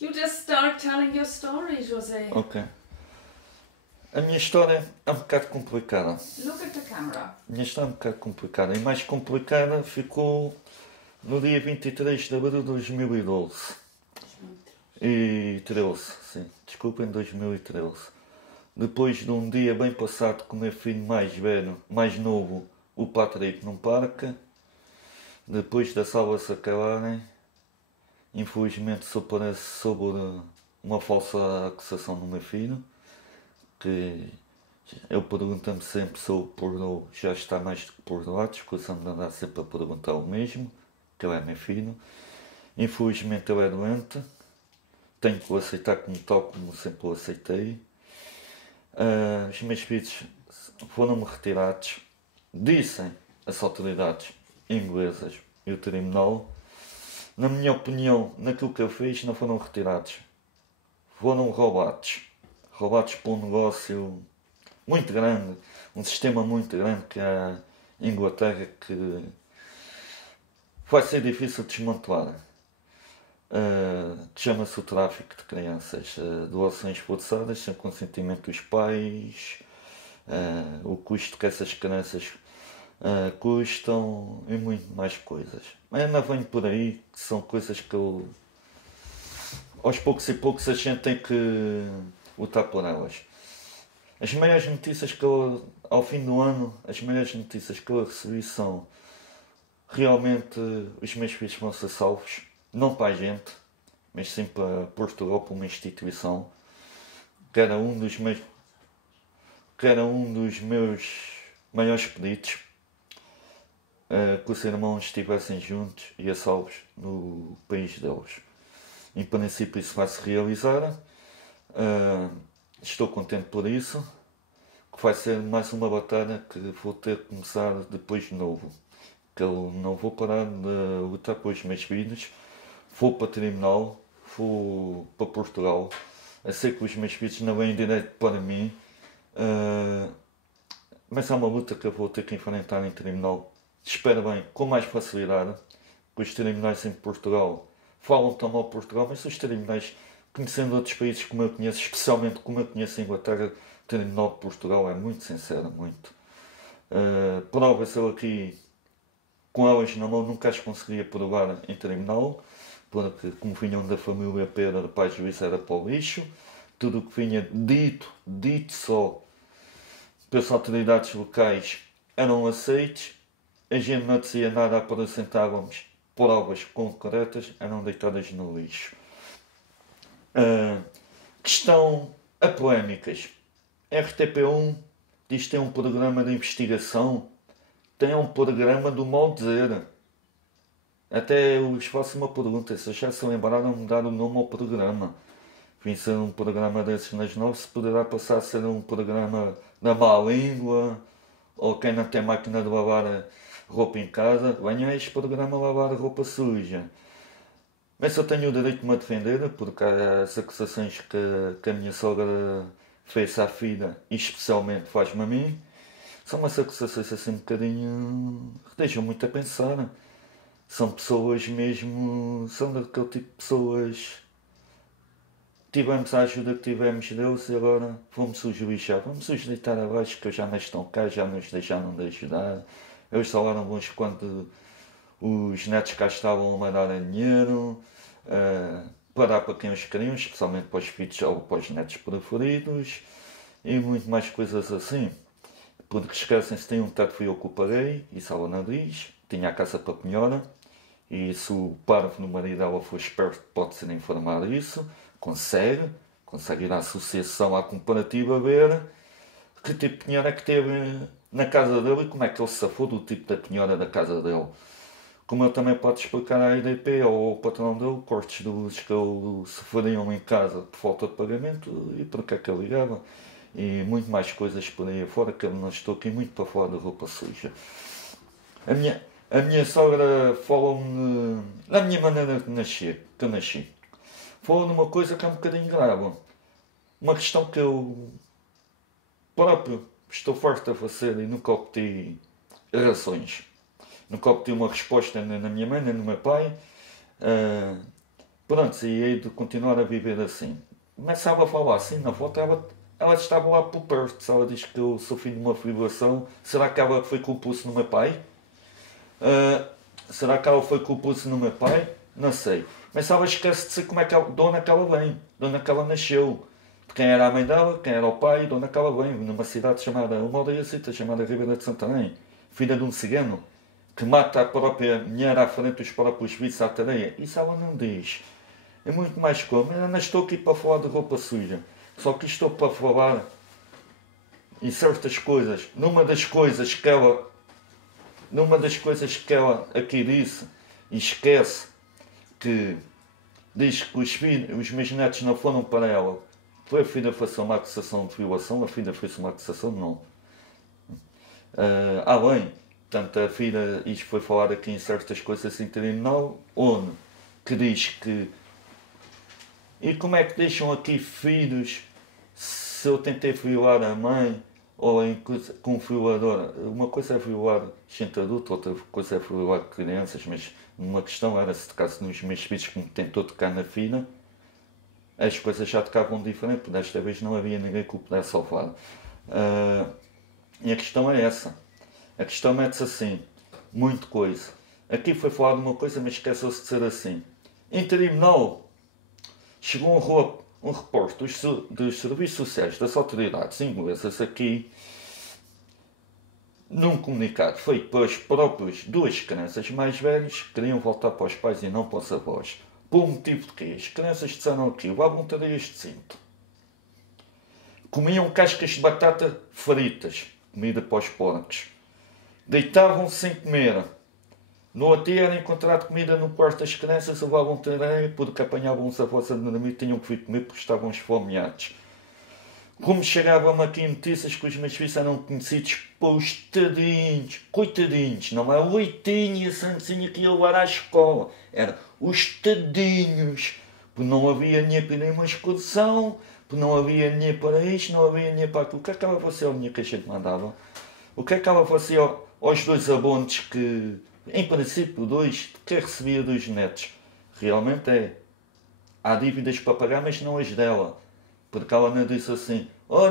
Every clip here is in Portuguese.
You just start telling your story, José. Ok. A minha história é um bocado complicada. Look at the camera. A minha história é um bocado complicada. E mais complicada ficou no dia 23 de abril de 2012. E 13, sim. Desculpem, 2013. Depois de um dia bem passado com o meu filho mais velho, mais novo, o Patrick, num parque. Depois das aulas se acabarem, infelizmente soube sobre uma falsa acusação do meu filho, que eu pergunto-me sempre se o perdoou, já está mais do que perdoado, escusando de andar sempre a perguntar o mesmo, que ele é meu filho. Infelizmente ele é doente, tenho que o aceitar como tal, como sempre o aceitei. Os meus filhos foram-me retirados, dizem as autoridades inglesas e o tribunal. Na minha opinião, naquilo que eu fiz, não foram retirados, foram roubados. Roubados por um negócio muito grande, um sistema muito grande que é a Inglaterra, que vai ser difícil de desmantelar. Que chama-se o tráfico de crianças, doações forçadas sem consentimento dos pais, o custo que essas crianças custam e muito mais coisas. Mas ainda venho por aí, que são coisas que eu, aos poucos e poucos, a gente tem que lutar por elas. As maiores notícias que eu, ao fim do ano, as maiores notícias que eu recebi são realmente os meus filhos vão ser salvos, não para a gente, mas sim para Portugal, para uma instituição, que era um dos meus maiores pedidos, que os irmãos estivessem juntos e a salvos no país deles. Em princípio isso vai se realizar. Estou contente por isso, que vai ser mais uma batalha que vou ter que começar depois de novo. Que eu não vou parar de lutar pelos meus filhos, vou para o tribunal, vou para Portugal. Eu sei que os meus filhos não vêm direto para mim, mas é uma luta que eu vou ter que enfrentar em tribunal. Espero bem, com mais facilidade, que os tribunais em Portugal falam tão mal Portugal, mas os tribunais, conhecendo outros países como eu conheço, especialmente como eu conheço a Inglaterra, o tribunal de Portugal é muito sincero, muito. Provas eu aqui, com elas na mão, nunca as conseguia provar em tribunal, porque como vinham da família Pedro, do pai juiz, era para o lixo. Tudo o que vinha dito só pelas autoridades locais eram aceitos. A gente não dizia nada, apresentávamos provas concretas, eram deitadas no lixo. Questão a polémicas. RTP1 diz que tem um programa de investigação, tem um programa do mal dizer. Até eu lhes faço uma pergunta, se já se lembraram de dar o nome ao programa. Vim ser um programa desses nas 9, se poderá passar a ser um programa da má língua, ou quem não tem máquina de lavar roupa em casa, venha a este programa lavar roupa suja. Mas eu tenho o direito de me defender, porque as acusações que a minha sogra fez à filha, e especialmente faz-me a mim, são umas acusações assim um bocadinho que deixam muito a pensar. São pessoas mesmo, são daquele tipo de pessoas. Tivemos a ajuda que tivemos de Deus e agora vamos-os lixar, vamos-os deitar abaixo, que já não estão cá, já nos deixaram de ajudar. Eles falaram bons quando os netos cá estavam a mandar dinheiro, para dar para quem os queriam, especialmente para os filhos ou para os netos preferidos, e muito mais coisas assim. Porque esquecem-se, tem um teto fui eu que o paguei, isso ela não diz, tinha a casa para a penhora, e se o parvo no marido dela for esperto pode ser informado isso, consegue ir à associação, à comparativa, ver que tipo de penhora é que teve na casa dele e como é que ele se safou do tipo da penhora da casa dele. Como ele também pode explicar à IDP ou ao patrão dele cortes de luzes que ele sofriam em casa por falta de pagamento e porque é que ele ligava. E muito mais coisas por aí fora, que eu não estou aqui muito para falar de roupa suja. A minha sogra fala-me da minha maneira de nascer, que eu nasci. Fala numa coisa que é um bocadinho grave. Uma questão que eu próprio estou forte a fazer e nunca obtive razões. Nunca obtive uma resposta nem na minha mãe nem no meu pai. Pronto, e hei de continuar a viver assim. Começava a falar assim, na foto ela estava lá por perto. Se ela diz que eu sofri de uma fibrilação, será que ela foi culpou-se no meu pai? Ah, será que ela foi culpou-se no meu pai? Não sei. Mas ela esquece de ser como é que ela, de onde é que ela vem, de onde é que ela nasceu. De quem era a mãe dela, quem era o pai, de onde é que ela vem. Numa cidade chamada, uma aldeiacita chamada Ribeira de Santarém. Filha de um cigano que mata a própria mulher à frente dos próprios vices à tareia. Isso ela não diz. É muito mais como. Eu não estou aqui para falar de roupa suja. Só que estou para falar em certas coisas. Numa das coisas que ela aqui disse, e esquece que diz que os meus netos não foram para ela. Foi a filha fazer uma acusação de violação, a filha fez uma acusação, não. Além, portanto, a filha, isto foi falado aqui em certas coisas em tribunal, onde que diz que e como é que deixam aqui filhos se eu tentei violar a mãe ou com um violador? Uma coisa é violar gente adulta, outra coisa é violar crianças, mas uma questão era se tocasse nos meus filhos que me tentou tocar na filha, as coisas já tocavam diferente, porque desta vez não havia ninguém que o pudesse salvar. E a questão é essa. A questão mete-se assim, muito coisa. Aqui foi falado uma coisa, mas esqueceu-se de ser assim. Em tribunal, chegou um repórter dos serviços sociais das autoridades inglesas aqui num comunicado feito pelas próprias duas crianças mais velhas que queriam voltar para os pais e não para os avós. Por motivo de quê? As crianças disseram aqui, levavam tarias de cinto. Comiam cascas de batata fritas, comida para os porcos. Deitavam-se sem comer. No outro dia era encontrado comida no quarto das crianças, levavam tareia porque apanhavam os avós a dormir e tinham que vir comer porque estavam esfomeados. Como chegavam aqui notícias que os meus filhos eram conhecidos pelos tadinhos, coitadinhos, não é o oitinho e a santinha que ia levar à escola, era os tadinhos, porque não havia dinheiro para ir uma excursão, porque não havia dinheiro para isto, não havia dinheiro para aquilo. O que é que ela fazia ao dinheiro que a gente mandava? O que é que ela fazia aos dois abonos que, em princípio, dois, que recebia dos netos? Realmente há dívidas para pagar, mas não as dela. Porque ela não disse assim,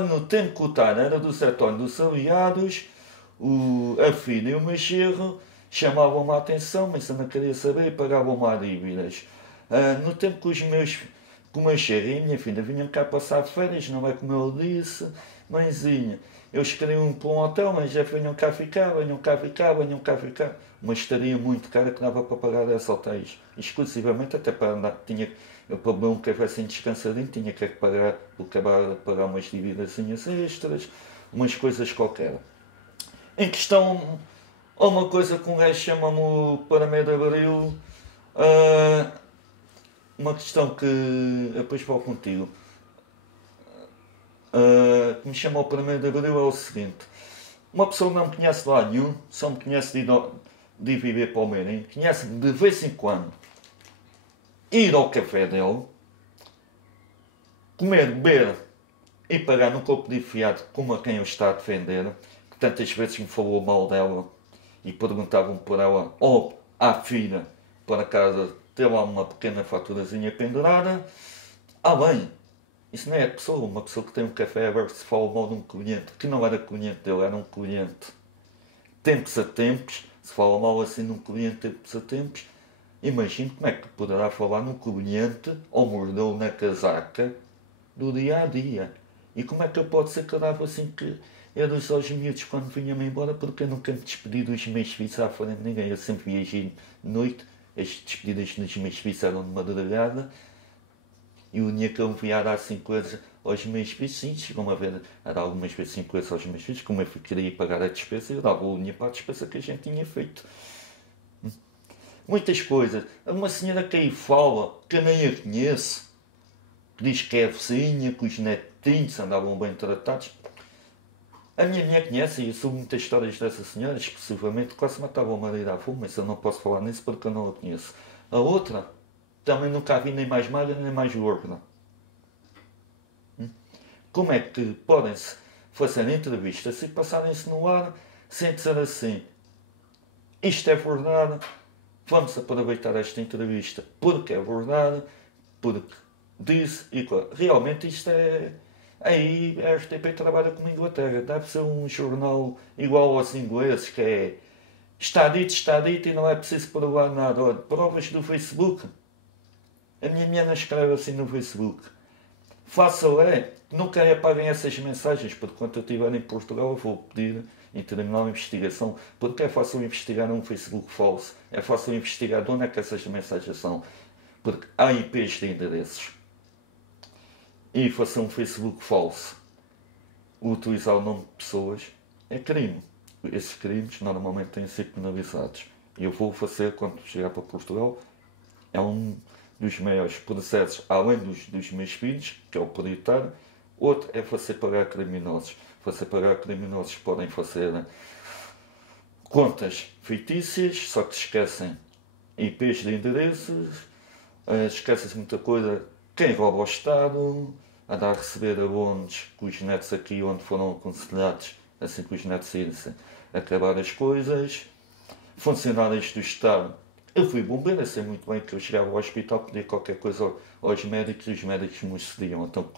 no tempo que o TAR era do setor dos aliados, a filha e o mexerro chamavam-me a atenção, mas eu não queria saber e pagavam-me a dívidas. No tempo que o mexerro e a minha filha vinham cá passar férias, não é como eu disse, mãezinha, eles queriam para um hotel, mas já vinham cá ficar. Uma estadia muito cara que dava para pagar 10 hotéis, exclusivamente até para andar, eu para beber um café assim descansadinho, tinha que pagar umas dívidas extras, umas coisas qualquer. Em questão, uma coisa que um gajo chama-me para meio de abril, uma questão que depois vou contigo, que me chamou para meio de abril é o seguinte: uma pessoa não me conhece lá nenhum, só me conhece de viver para o Meirinho, conhece-me de vez em quando ir ao café dele, comer, beber e pagar no corpo de fiado como a quem eu está a defender, que tantas vezes me falou mal dela e perguntavam por ela ou à filha para casa ter lá uma pequena faturazinha pendurada. Bem, isso não é a pessoa, uma pessoa que tem um café aberto se fala mal de um cliente, que não era cliente dele, era um cliente. Tempos a tempos, se fala mal assim de um cliente tempos a tempos, imagino como é que poderá falar num cliente ou mordeu na casaca do dia a dia. E como é que eu posso ser que eu dava assim que eu disse aos miúdos quando vinha-me embora, porque eu nunca me despedi dos meus filhos à frente de ninguém. Eu sempre viajei de noite, as despedidas dos meus filhos eram de madrugada, e o dia que eu via dar 5 coisas aos meus filhos, sim, chegou-me a ver, a dar algumas vezes 5 coisas aos meus filhos, como eu queria pagar a despesa, eu dava o dinheiro para a despesa que a gente tinha feito. Muitas coisas. Uma senhora que aí fala, que eu nem a conheço, que diz que é a vizinha, que os netinhos andavam bem tratados. A minha mulher conhece e eu soube muitas histórias dessa senhora, exclusivamente quase matava o marido à fome, mas eu não posso falar nisso porque eu não a conheço. A outra, também nunca a vi nem mais magra nem mais gorda. Como é que podem-se fazer entrevistas e passarem-se no ar sem dizer assim, isto é verdade, vamos aproveitar esta entrevista porque é verdade, Porque disse, e claro, realmente isto é. Aí a RTP trabalha com a Inglaterra. Deve ser um jornal igual aos ingleses, que é está dito e não é preciso provar nada. Olha, provas do Facebook. A minha menina escreve assim no Facebook. Faça é, nunca apaguem essas mensagens, porque quando eu estiver em Portugal eu vou pedir em terminar uma investigação, porque é fácil investigar um Facebook falso, é fácil investigar de onde é que essas mensagens são, porque há IPs de endereços. E fazer um Facebook falso, utilizar o nome de pessoas, é crime. Esses crimes normalmente têm sido penalizados. E eu vou fazer, quando chegar para Portugal, é um dos maiores processos, além dos meus filhos, que é o prioritário. Outro é fazer pagar criminosos. Fazer pagar criminosos podem fazer contas fictícias, só que esquecem IPs de endereços, esquecem-se muita coisa. Quem rouba o Estado, anda a receber abonos com os netos aqui onde foram aconselhados, assim que os netos irem acabar as coisas. Funcionários do Estado. Eu fui bombeiro, eu sei muito bem que eu chegava ao hospital, pedia qualquer coisa aos médicos e os médicos me cediam. Então,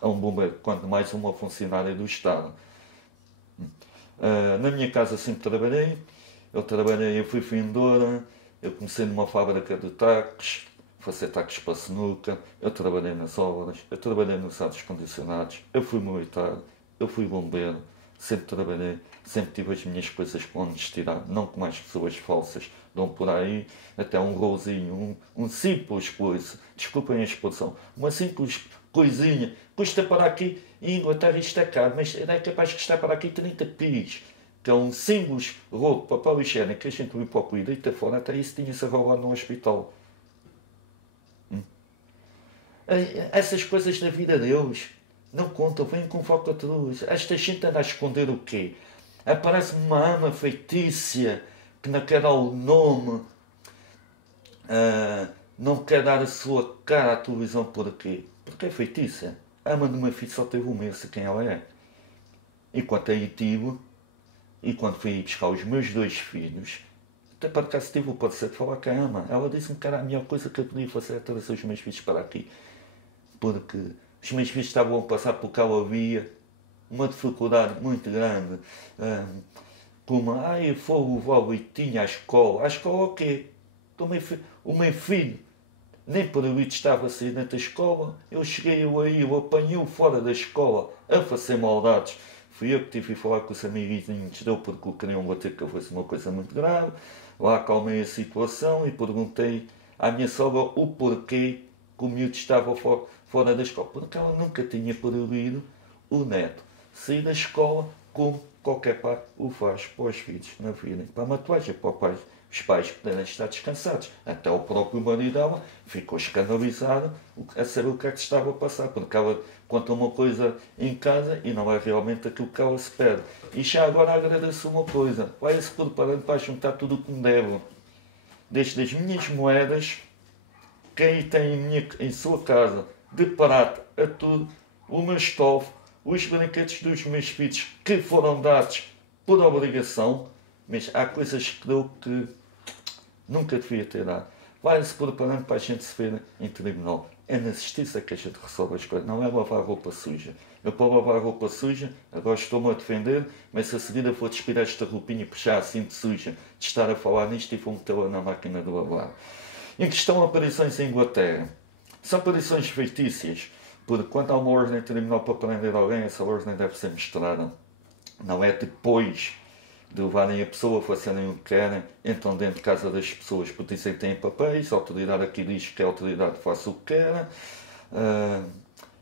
a um bombeiro, quanto mais uma funcionária do Estado. Na minha casa sempre trabalhei. Eu fui vendedora, eu comecei numa fábrica de tacos, fazer tacos para sinuca, eu trabalhei nas obras, eu trabalhei nos ares condicionados, eu fui militar, eu fui bombeiro, sempre trabalhei, sempre tive as minhas coisas para honestidade, não como as pessoas falsas dão por aí, até um rosinho, um simples coisa, desculpem a expressão, uma simples coisinha, custa para aqui, em Inglaterra isto é caro, mas é capaz de custar para aqui 30 pis, que é um simples rolo de papel higiênico que a gente viu para o cuidado e está fora, até isso tinha-se roubado no hospital. Essas coisas da vida deles não contam, vêm com falcatruas. Esta gente anda a esconder o quê? Aparece-me uma ama feiticia que não quer dar o nome, não quer dar a sua cara à televisão por quê? Porque é feitiça. A ama do meu filho só teve um mês, sei quem ela é. Enquanto aí tive, e quando fui ir buscar os meus dois filhos, até para cá se tive o prazer de falar com a ama. Ela disse-me que era a melhor coisa que eu podia fazer era trazer os meus filhos para aqui. Porque os meus filhos estavam a passar por cá havia uma dificuldade muito grande. Como, eu vou levar o Vitinho à escola. À escola o quê? O meu filho nem por o Vitinho estava a sair dentro da escola. Eu cheguei eu apanhei-o fora da escola a fazer maldades. Fui eu que tive que falar com os amiguinhos dele porque o queriam bater que eu fosse uma coisa muito grave. Lá acalmei a situação e perguntei à minha sogra o porquê que o miúdo estava fora da escola. Porque ela nunca tinha proibido o neto sair da escola como qualquer pai o faz para os filhos na vida. Para a matuagem, para os pais poderem estar descansados. Até o próprio marido dela ficou escandalizado a saber o que é que se estava a passar. Porque ela conta uma coisa em casa e não é realmente aquilo que ela se pede. E já agora agradeço uma coisa. Vai-se preparando para juntar tudo o que me deram. Desde as minhas moedas, quem tem em sua casa, de prata a tudo, o meu estofo, os brinquedos dos meus filhos que foram dados por obrigação, mas há coisas que dou que nunca devia ter dado. Vai-se preparando para a gente se ver em tribunal. É na justiça que a gente resolve as coisas, não é lavar roupa suja. Eu para lavar roupa suja, agora estou-me a defender, mas a seguir eu vou despirar esta roupinha e puxar assim de suja, de estar a falar nisto e vou metê-la na máquina de lavar. Em questão de aparições em Inglaterra, são aparições fictícias, porque quando há uma ordem criminal para prender alguém, essa ordem deve ser mostrada. Não é depois de levarem a pessoa, fazerem o que querem, entram dentro de casa das pessoas porque dizem que têm papéis, a autoridade aqui diz que a autoridade faça o que quer.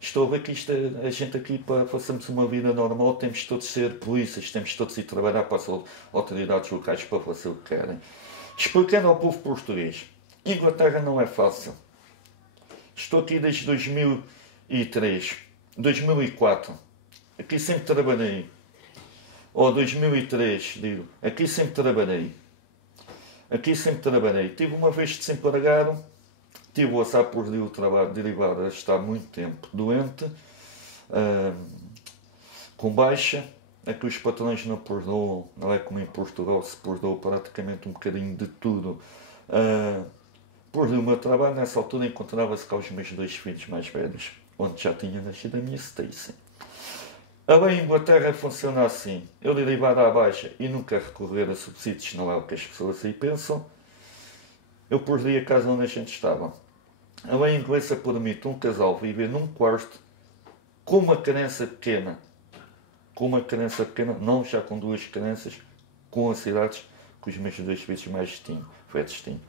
Estou a ver que a gente aqui, para fazermos uma vida normal, temos todos de ser polícias, temos todos de ir trabalhar para as autoridades locais para fazer o que querem. Explicando ao povo português, Inglaterra não é fácil. Estou aqui desde 2003, 2004. Aqui sempre trabalhei. Ou 2003, digo. Aqui sempre trabalhei. Tive uma vez desempregado. Tive o azar por o trabalho derivado a estar muito tempo doente. Com baixa. É que os patrões não perdoam. Não é como em Portugal se perdoa praticamente um bocadinho de tudo. Por o meu trabalho, nessa altura, encontrava-se com os meus 2 filhos mais velhos, onde já tinha nascido a minha Stacy. A lei em Inglaterra funciona assim. Eu derivado à baixa e nunca recorrer a subsídios, não é o que as pessoas aí pensam. Eu perdi a casa onde a gente estava. A lei inglesa permite um casal viver num quarto com uma criança pequena. Com uma criança pequena, não já com 2 crianças, com ansiedades que os meus 2 filhos mais tinham. Foi destino.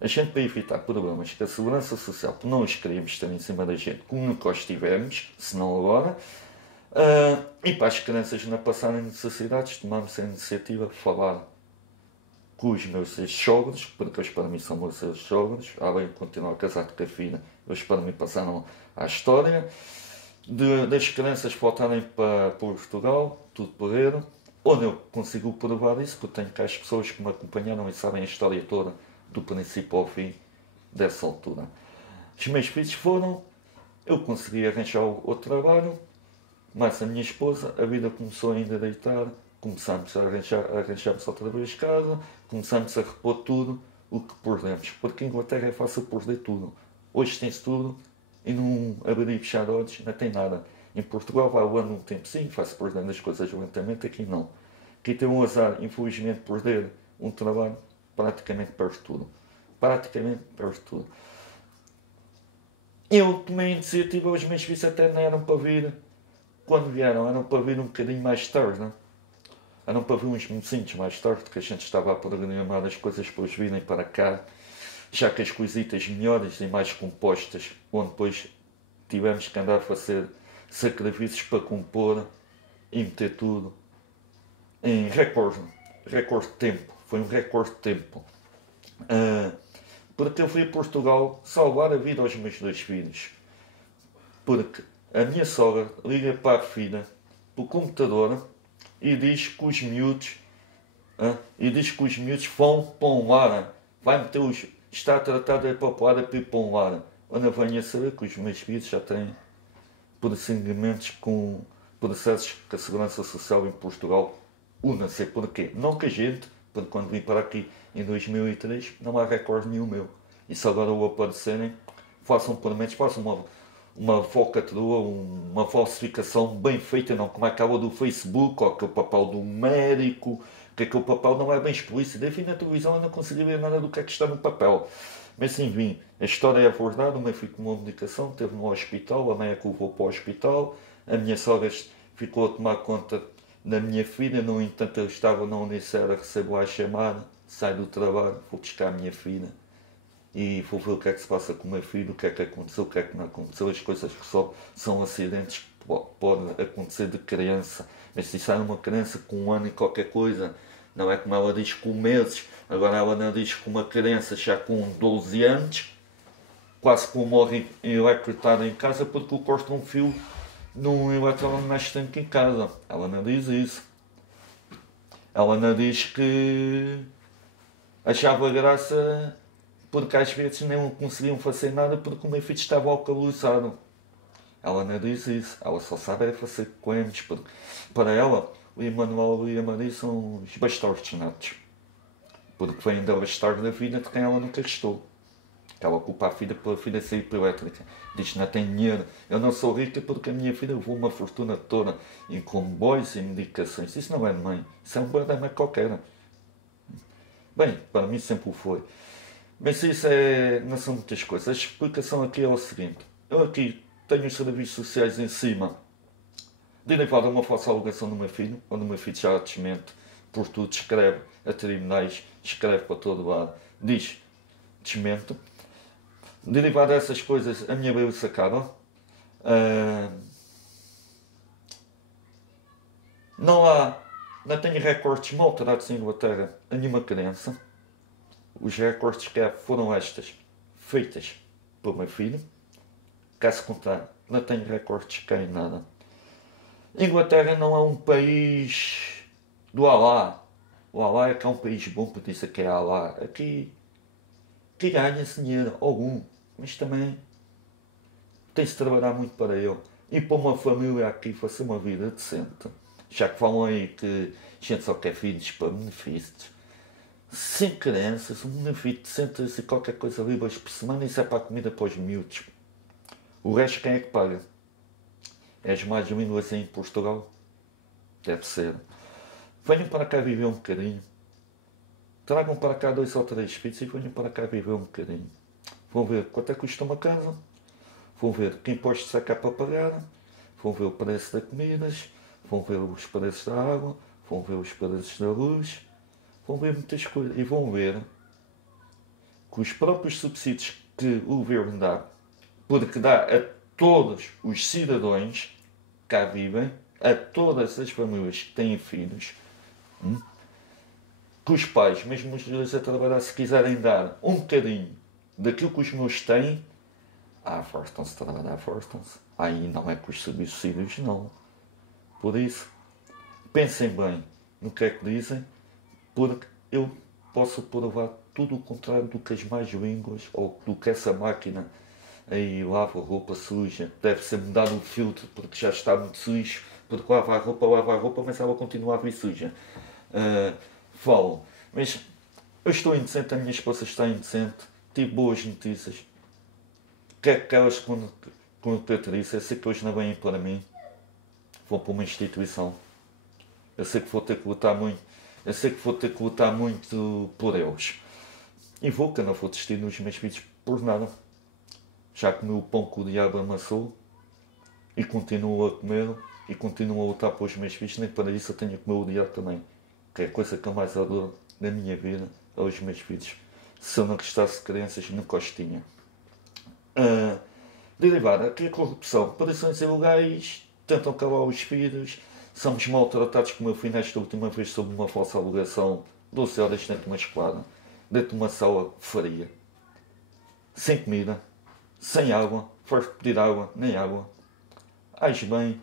A gente, para evitar problemas que a Segurança Social, que não os queríamos estar em cima da gente, como nunca os tivemos, senão agora, e para as crianças não passarem necessidades, tomamos a iniciativa de falar com os meus ex-sogros, porque eles para mim são meus ex-sogros, além de continuar casado com a filha, eles para mim passaram à história, das crianças voltarem para Portugal, tudo porreiro, onde eu consigo provar isso, porque tenho cá as pessoas que me acompanharam e sabem a história toda, do princípio ao fim, dessa altura. Os meus filhos foram, eu consegui arranjar o trabalho, mas a minha esposa, a vida começou a endireitar, começámos a arranjarmos outra vez casa, começámos a repor tudo o que perdemos, porque em Inglaterra é fácil perder tudo. Hoje tem-se tudo e num abrir e fechar olhos não tem nada. Em Portugal vai o ano um tempo sim, faz-se perdendo as coisas lentamente, aqui não. Aqui tem um azar, infelizmente, perder um trabalho, praticamente perde tudo. Praticamente perde tudo. Eu tomei a iniciativa, os meus filhos até não eram para vir. Quando vieram, eram para vir um bocadinho mais tarde, né? Eram para vir uns mesinhos mais tarde, que a gente estava a programar as coisas para eles virem para cá, já que as coisitas melhores e mais compostas, onde depois tivemos que andar a fazer sacrifícios para compor e meter tudo em recorde de tempo. Foi um recorde de tempo. Porque eu fui a Portugal salvar a vida aos meus 2 filhos. Porque a minha sogra liga para a filha pelo computador e diz que os miúdos vão para um lar, vai meter os, está a tratar de popular para ir para um lar. Onde venho a saber que os meus filhos já têm procedimentos com processos que a Segurança Social em Portugal, não sei porquê. Não que a gente, porque quando vim para aqui em 2003, não há recorde nenhum meu. E se agora o aparecerem, façam pelo menos, façam uma falcatrua, uma falsificação bem feita, não como aquela do Facebook, ou aquele papel do médico, que aquele papel não é bem explícito. Enfim, na televisão eu não consegui ver nada do que é que está no papel. Mas enfim, a história é verdade, o meu filho tomou medicação, esteve no hospital, a mãe é que o levou para o hospital, a minha sogra ficou a tomar conta da minha filha, no entanto eu estava na Unicef, recebo a chamada, saio do trabalho, vou buscar a minha filha e vou ver o que é que se passa com o meu filho, o que é que aconteceu, o que é que não aconteceu, as coisas que só são acidentes que podem acontecer de criança. Mas se isso é uma criança com 1 ano e qualquer coisa, não é como ela diz com meses, agora ela não diz que uma criança já com 12 anos, quase que morre eletrocutado em casa porque o corta um fio num eletrodoméstico em casa. Ela não diz isso. Ela não diz que achava graça porque às vezes nem conseguiam fazer nada porque o meu filho estava alcoolizado. Ela não diz isso, ela só sabe é fazer coelhos, porque para ela o Emanuel e a Maria são os bastardos natos, porque vêm da bastarda da vida de quem ela nunca gostou. Ela culpa a filha pela filha sair para elétrica, diz que não tem dinheiro, eu não sou rica porque a minha filha levou uma fortuna toda em comboios e medicações. Isso não é de mãe, isso é um problema qualquer. Bem, para mim sempre o foi. Mas isso não são muitas coisas. A explicação aqui é o seguinte. Eu aqui tenho os serviços sociais em cima. Derivado a uma falsa alegação do meu filho, onde o meu filho já desmente por tudo, escreve a tribunais, escreve para todo lado, diz desmente. Derivado a essas coisas, a minha veio sacada. Não tenho recordes mal alterados em Inglaterra a nenhuma criança. Os recordes que foram estas, feitas pelo meu filho. Caso contrário, não tenho recordes cá em nada. Inglaterra não é um país do Alá. O Alá é que é um país bom para dizer que é Alá. Aqui ganha-se dinheiro, algum, mas também tem-se de trabalhar muito para ele. E para uma família aqui fazer uma vida decente. Já que falam aí que a gente só quer filhos para benefícios. sem crianças, um navio de 100 e qualquer coisa libras por semana, isso é para a comida para os miúdos. O resto quem é que paga? É as más línguas em Portugal? Deve ser. Venham para cá viver um bocadinho. Tragam para cá 2 ou 3 filhos e venham para cá viver um bocadinho. Vão ver quanto é que custa uma casa. Vão ver que impostos é que há para pagar. Vão ver o preço das comidas. Vão ver os preços da água. Vão ver os preços da luz. Vão ver muitas coisas. E vão ver que os próprios subsídios que o governo dá, porque dá a todos os cidadãos que cá vivem, a todas as famílias que têm filhos, que os pais, mesmo os dois a trabalhar, se quiserem dar um bocadinho daquilo que os meus têm, forçam-se a trabalhar, forçam-se. Aí não é com os subsídios, não. Por isso, pensem bem no que é que dizem, porque eu posso provar tudo o contrário do que as más línguas ou do que essa máquina aí lava a roupa suja, deve ser mudado o filtro porque já está muito sujo, porque lava a roupa, mas ela continua a vir suja. Falam, mas eu estou indecente, a minha esposa está indecente, tive boas notícias. Que é que elas com Patrícia, eu sei que hoje não vêm para mim, vão para uma instituição. Eu sei que vou ter que lutar muito. Eu sei que vou ter que lutar muito por eles. E vou, que eu não vou desistir nos meus filhos por nada. Já comi o pão que o diabo amassou e continuo a comer e continuo a lutar pelos meus filhos. Nem para isso eu tenho que comer o diabo também. Que é a coisa que eu mais adoro na minha vida, aos meus filhos. Se eu não gostasse de crianças, nunca os tinha. Derivada, aqui a corrupção, operações ilegais, tentam calar os filhos, somos maltratados como eu fui nesta última vez sob uma falsa alegação 12 horas dentro de uma esquadra, dentro de uma sala fria, sem comida, sem água, foste pedir água, nem água. Ais bem,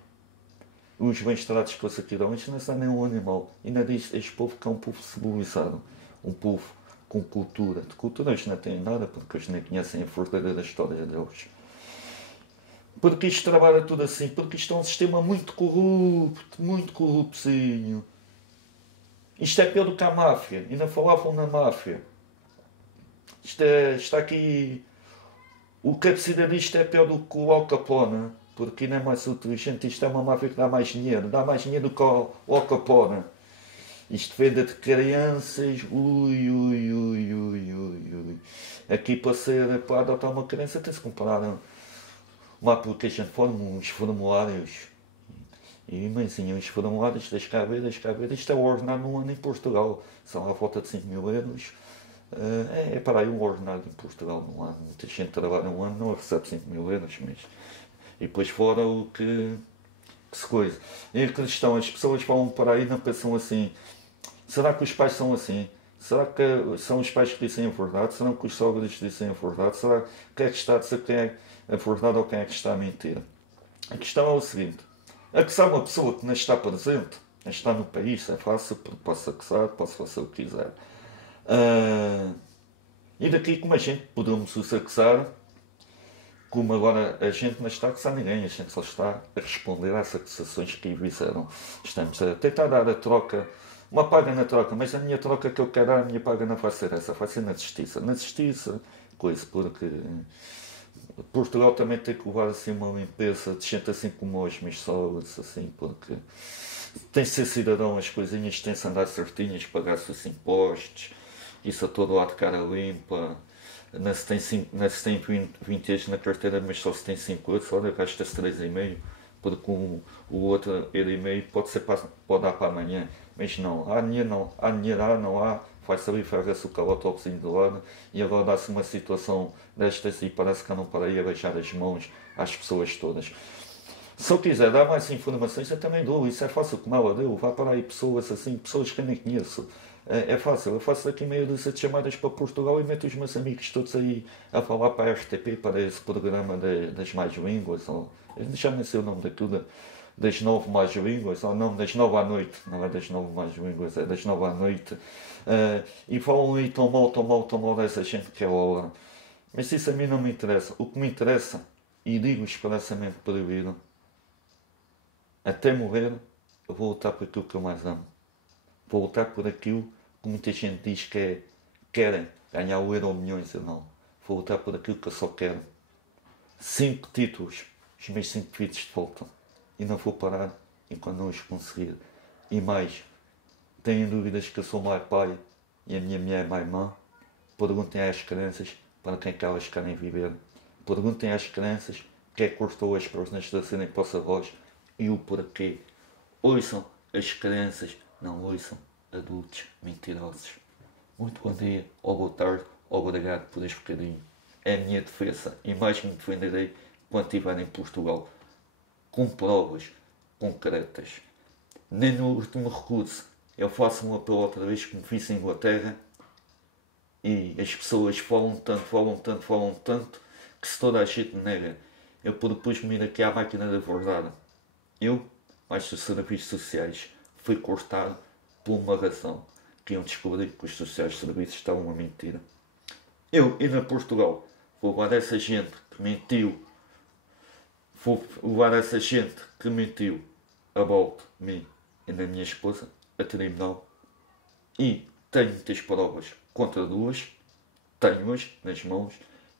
os bens-tratos que você aqui dão, isto não é nem um animal, ainda diz este povo que é um povo civilizado, um povo com cultura. De cultura eles não têm nada, porque eles nem conhecem a verdadeira história deles. Porque isto trabalha tudo assim, porque isto é um sistema muito corruptozinho. Isto é pior do que a máfia, ainda falavam na máfia. Está aqui, o cabecida disto é pior do que o Al Capone, porque ainda é mais inteligente, isto é uma máfia que dá mais dinheiro do que o Al Capone. Isto venda de crianças, ui. Aqui para adotar uma criança tem-se comprar uma application form, uns formulários. E mãezinha, os formulários das cabeiras, isto é o ordenado num ano em Portugal. São à volta de 5 mil euros. É para aí um ordenado em Portugal num ano. Muita gente trabalha um ano, não recebe 5 mil euros, mas... E depois fora o que se coisa. E a questão, as pessoas vão para aí e não pensam assim. Será que os pais são assim? Será que são os pais que dizem a verdade? Será que os sogros dizem a verdade? Será que quem é que está a dizer quem é a verdade ou quem é que está a mentir? A questão é o seguinte. Acusar uma pessoa que não está presente, não está no país, é fácil, porque posso acusar, posso fazer o que quiser. E daqui como a gente podemos os acusar, como agora a gente não está a acusar ninguém, a gente só está a responder às acusações que fizeram. Estamos a tentar dar a troca, uma paga na troca, mas a minha troca que eu quero dar, a minha paga não vai ser essa, vai ser na justiça. Na justiça, coisa, porque Portugal também tem que levar assim uma limpeza de gente assim como os meus sogros, assim, porque tem de ser cidadão, as coisinhas têm de andar certinhas, pagar os seus impostos, isso a todo lado de cara limpa. Não se tem 20 euros na carteira, mas só se tem 5 euros, olha, gasta-se 3,5, porque o outro euro pode dar para amanhã. Mas não, há dinheiro, não há, vai-se ali, ferra-se o calote ao vizinho do lado, e agora dá-se uma situação destas e parece que não para aí a beijar as mãos às pessoas todas. Se eu quiser dar mais informações, eu também dou, isso é fácil, como ela deu, vá para aí pessoas assim, pessoas que eu nem conheço. É fácil, eu faço aqui meia dúzia de chamadas para Portugal e meto os meus amigos todos aí a falar para a RTP, para esse programa das mais línguas, ou eu já nem sei o nome daquilo, das 9 mais línguas, ou não, das 9 à noite, não é das 9 mais línguas, é das 9 à noite, e falam aí tão mal dessa gente que é lá. Mas isso a mim não me interessa. O que me interessa, e digo expressamente proibido, até morrer, eu vou lutar por aquilo que eu mais amo. Vou lutar por aquilo que muita gente diz que querem ganhar o Euro milhões. Eu não. Vou lutar por aquilo que eu só quero. 5 títulos. Os meus 5 títulos de volta. E não vou parar enquanto não os conseguir. E mais, tenho dúvidas que eu sou mais pai e a minha mulher é mais mãe. Perguntem às crianças para quem é que elas querem viver. Perguntem às crianças o que é que custou as próximas de serem para os avós e o porquê. Ouçam as crianças, não ouçam adultos mentirosos. Muito bom dia, ou boa tarde, ou obrigado por este bocadinho. É a minha defesa e mais me defenderei quando estiver em Portugal. Com provas concretas. Nem no último recurso eu faço um apelo outra vez como fiz em Inglaterra e as pessoas falam tanto que se toda a gente nega. Eu propus-me ir aqui à máquina da verdade. Eu, mais os serviços sociais, fui cortado por uma razão que iam descobrir que os sociais serviços estavam a mentir. Eu, indo a Portugal, vou levar essa gente que mentiu, a volta de mim e da minha esposa a tribunal e tenho muitas provas contra duas, tenho-as nas mãos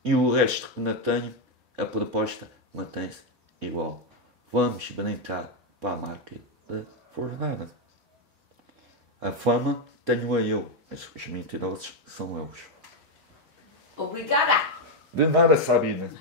e o resto que não tenho, a proposta mantém-se igual. Vamos brincar para a máquina da verdade. A fama tenho-a eu, mas os mentirosos são eles. Obrigada! De nada, Sabina.